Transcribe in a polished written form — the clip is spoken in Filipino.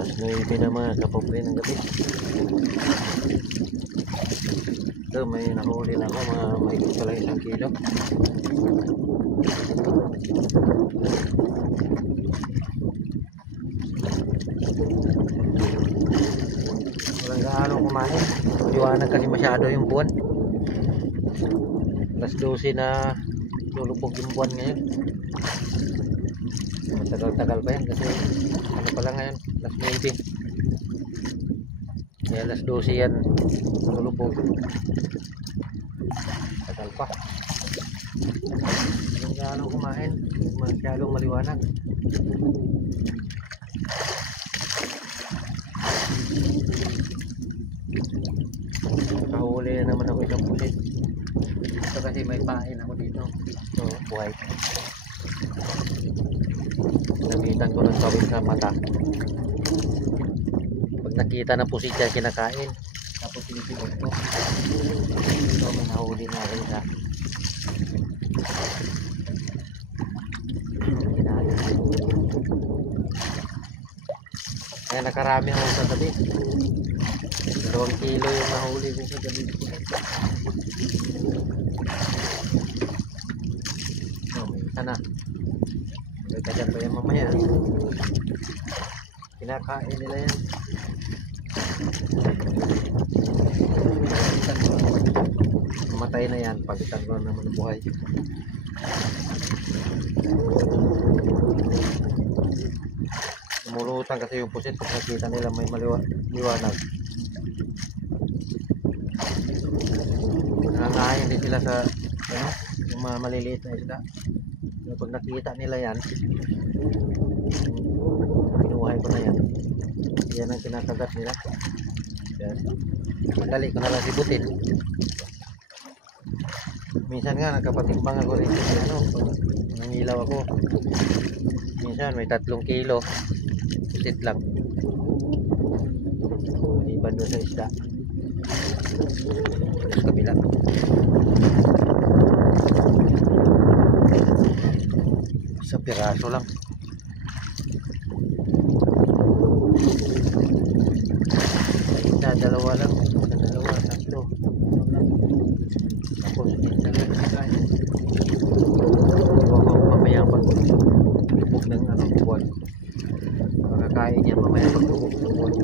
Tapos may na mga kapobre ng gabi. Ito may nakahuli na ako, mga mahigit pala 1 kilo. Walang gaano kumain, maliwanag kasi masyado yung buwan. Alas 12 na lulupog yung buwan ngayon. Matagal-tagal pa yan kasi ano pala ngayon, alas 9. Kaya alas 12 yan lulupog. Tagal pa. Walang gaano kumain, masyadong maliwanag. Nakahuli na naman ako isang pusit. Ito kasi may pain ako dito. Ito, buhay. Namitan ko ng kawin sa mata. Pag nakita na pusit yan, kinakain. Tapos sinipinod ko. Ito, may nahuli na ako isa. Kaya nakarami ako sa gabi. 2 kilo yung nahuli ko sa gabi. Sana may kagat pa yan mamaya. Kinakain nila yan. Matay na yan, pagitan ko naman ng buhay. Lumulutan kasi yung pusit pag nakita nila may maliwanag. Nangangain din sila sa yung mga maliliit na isda. Pag nakita nila yan, pinuhay ko na yan. Yan ang kinakagat nila. Yan. Madali ko na lang sibutin. Minsan nga nagkapatimbang ako rin pag nangilaw ako. Minsan may 3 kilo. Pusit lang. Maliban doon sa isda. Sa kabila. Sa piraso lang. Sa dalawa lang. Sa dalawa, 3. Tapos minsan lang kakain. Huwag ako mamaya pag-ubog ng buwan. Makakain yan mamaya pag-ubog ng buwan.